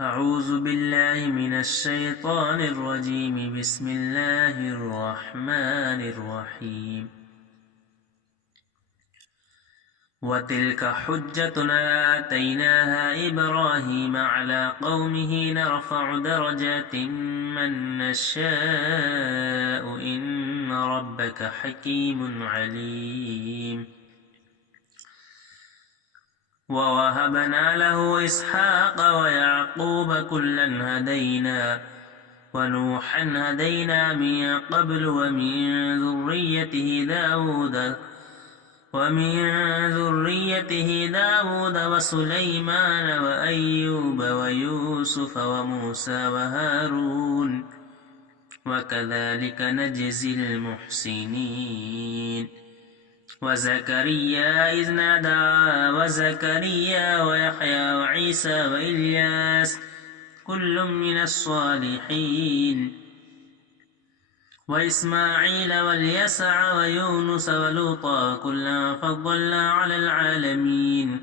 أعوذ بالله من الشيطان الرجيم. بسم الله الرحمن الرحيم. وتلك حجتنا آتيناها إبراهيم على قومه نرفع درجات من نشاء إن ربك حكيم عليم. ووهبنا له إسحاق ويعقوب كلا هدينا ونوحا هدينا من قبل ومن ذريته داود وسليمان وأيوب ويوسف وموسى وهارون وكذلك نجزي المحسنين. وزكريا إذ نادى وزكريا ويحيى وعيسى وإلياس كل من الصالحين. وإسماعيل واليسع ويونس ولوطا كلا فضلنا على العالمين.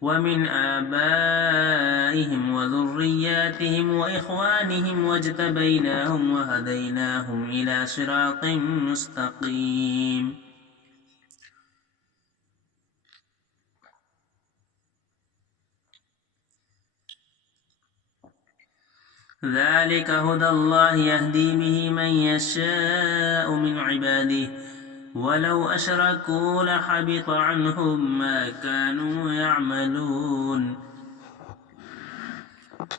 ومن آبائهم وذرياتهم وإخوانهم واجتبيناهم وهديناهم إلى صراط مستقيم. ذلك هدى الله يهدي به من يشاء من عباده ولو أشركوا لحبط عنهم ما كانوا يعملون.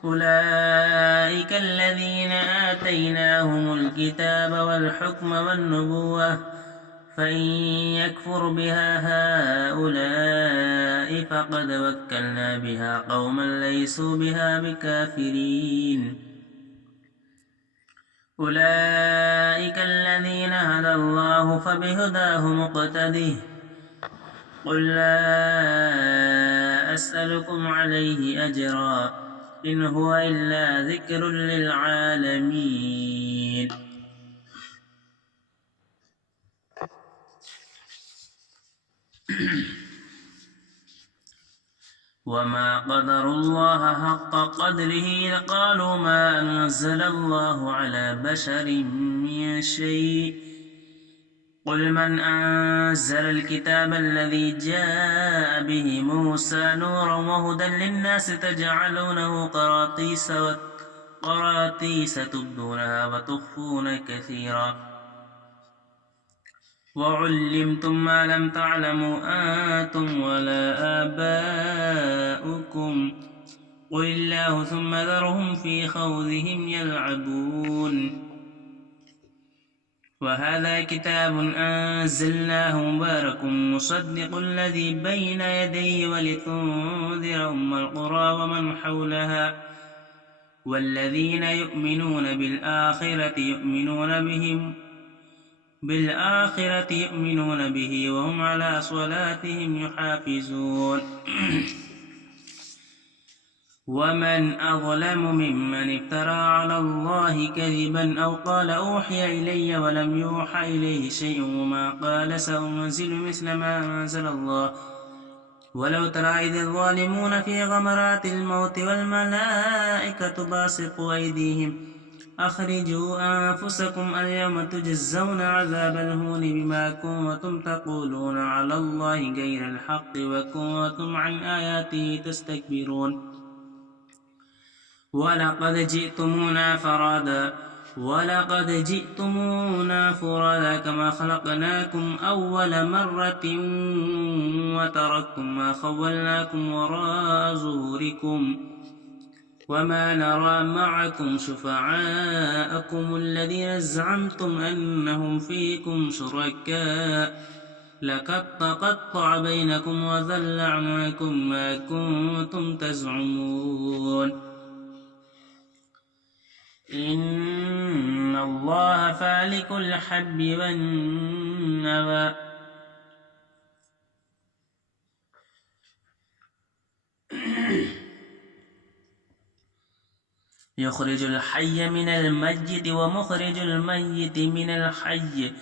أولئك الذين آتيناهم الكتاب والحكم والنبوة فإن يكفر بها هؤلاء فقد وكلنا بها قوما ليسوا بها بكافرين. أولئك الذين هدى الله فبهداه مقتده. قل لا أسألكم عليه أجرا إن هو إلا ذكر للعالمين. وما قدروا الله حق قدره قالوا ما أنزل الله على بشر من شيء. قل من أنزل الكتاب الذي جاء به موسى نورا وهدى للناس تجعلونه قراطيس تبدونها وتخفون كثيرا وعلمتم ما لم تعلموا أنتم ولا آباؤكم قل الله ثم ذرهم في خوضهم يلعبون. وهذا كتاب أنزلناه مبارك مصدق الذي بين يديه ولتنذر أم القرى ومن حولها والذين يؤمنون بالآخرة يؤمنون به وهم على صلاتهم يحافظون. ومن أظلم ممن افترى على الله كذبا أو قال أوحي إلي ولم يوحى إليه شيء وما قال سأنزل مثل ما أنزل الله. ولو ترى إذ الظالمون في غمرات الموت والملائكة باسطوا أيديهم أخرجوا أنفسكم اليوم تجزون عذاب الهون بما كنتم تقولون على الله غير الحق وكنتم عن آياته تستكبرون. ولقد جئتمونا فرادا كما خلقناكم أول مرة وتركتم ما خولناكم وراء ظهوركم وما نرى معكم شفعاءكم الذين زعمتم أنهم فيكم شركاء لقد تقطع بينكم وضل عنكم ما كنتم تزعمون. إن الله فالق الحب والنوى يخرج الحي من الميت ومخرج الميت من الحي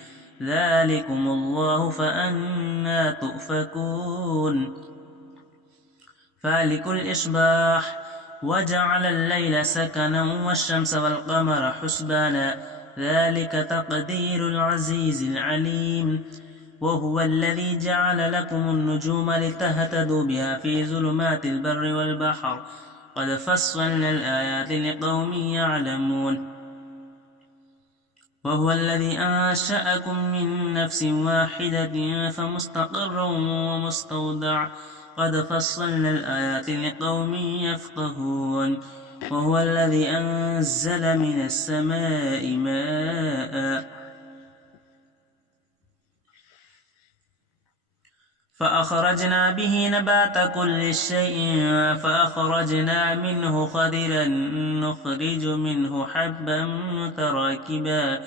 ذلكم الله فأنى تؤفكون. فالق الإصباح وجعل الليل سكنا والشمس والقمر حسبانا ذلك تقدير العزيز العليم وهو الذي جعل لكم النجوم لتهتدوا بها في ظلمات البر والبحر قد فصلنا الآيات لقوم يعلمون وهو الذي أنشأكم من نفس واحدة فمستقر ومستودع قد فصلنا الآيات لقوم يفقهون وهو الذي أنزل من السماء ماء فأخرجنا به نبات كل شيء فأخرجنا منه خضرا نخرج منه حبا متراكبا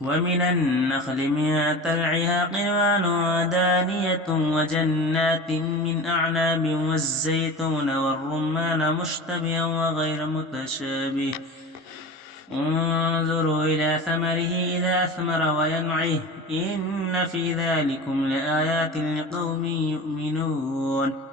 ومن النخل من طلعها قنوان دانية وجنات من أعناب والزيتون والرمان مشتبها وغير متشابه انظروا إلى ثمره إذا أثمر وينعه إن في ذلكم لآيات لقوم يؤمنون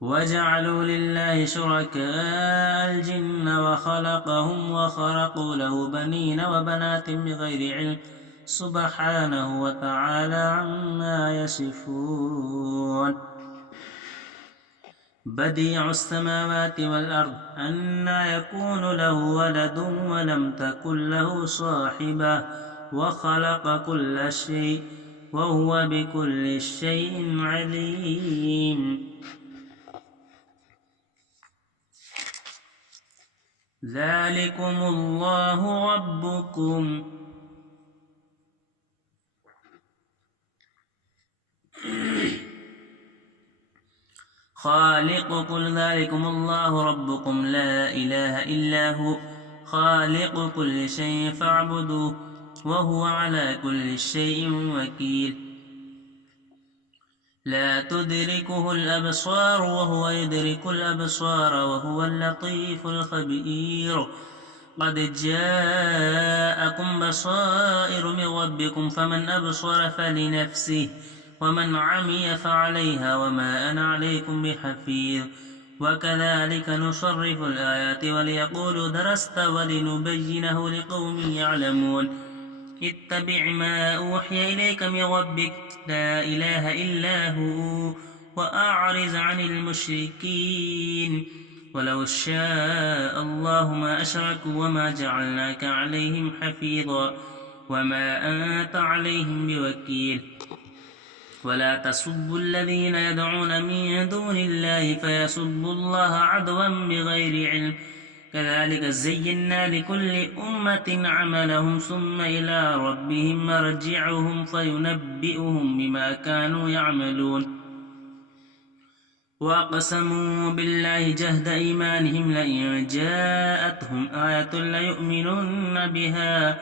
وجعلوا لله شركاء الجن وخلقهم وخرقوا له بنين وبنات بغير علم سبحانه وتعالى عما يصفون بديع السماوات والأرض أنى يكون له ولد ولم تكن له صاحبة وخلق كل شيء وهو بكل شيء عليم ذلكم الله ربكم خالق كل ذلكم الله ربكم لا إله إلا هو خالق كل شيء فاعبدوه وهو على كل شيء وكيل لا تدركه الأبصار وهو يدرك الأبصار وهو اللطيف الخبير قد جاءكم بصائر من ربكم فمن أبصر فلنفسه ومن عمي فعليها وما أنا عليكم بحفيظ وكذلك نصرف الآيات وليقولوا درست ولنبينه لقوم يعلمون اتبع ما أوحي إليك من ربك لا إله إلا هو وأعرض عن المشركين ولو شاء الله ما أشركوا وما جعلناك عليهم حفيظا وما أنت عليهم بوكيل ولا تسبوا الذين يدعون من دون الله فيسبوا الله عدوا بغير علم كذلك زينا لكل أمة عملهم ثم إلى ربهم مرجعهم فينبئهم بما كانوا يعملون وأقسموا بالله جهد إيمانهم لئن جاءتهم آية ليؤمنن بها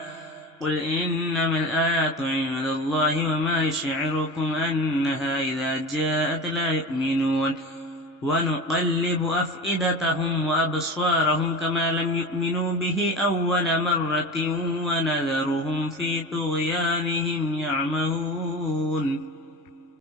قل إنما الآيات عند الله وما يشعركم أنها إذا جاءت لا يؤمنون ونقلب أفئدتهم وأبصارهم كما لم يؤمنوا به أول مرة ونذرهم في طغيانهم يعمهون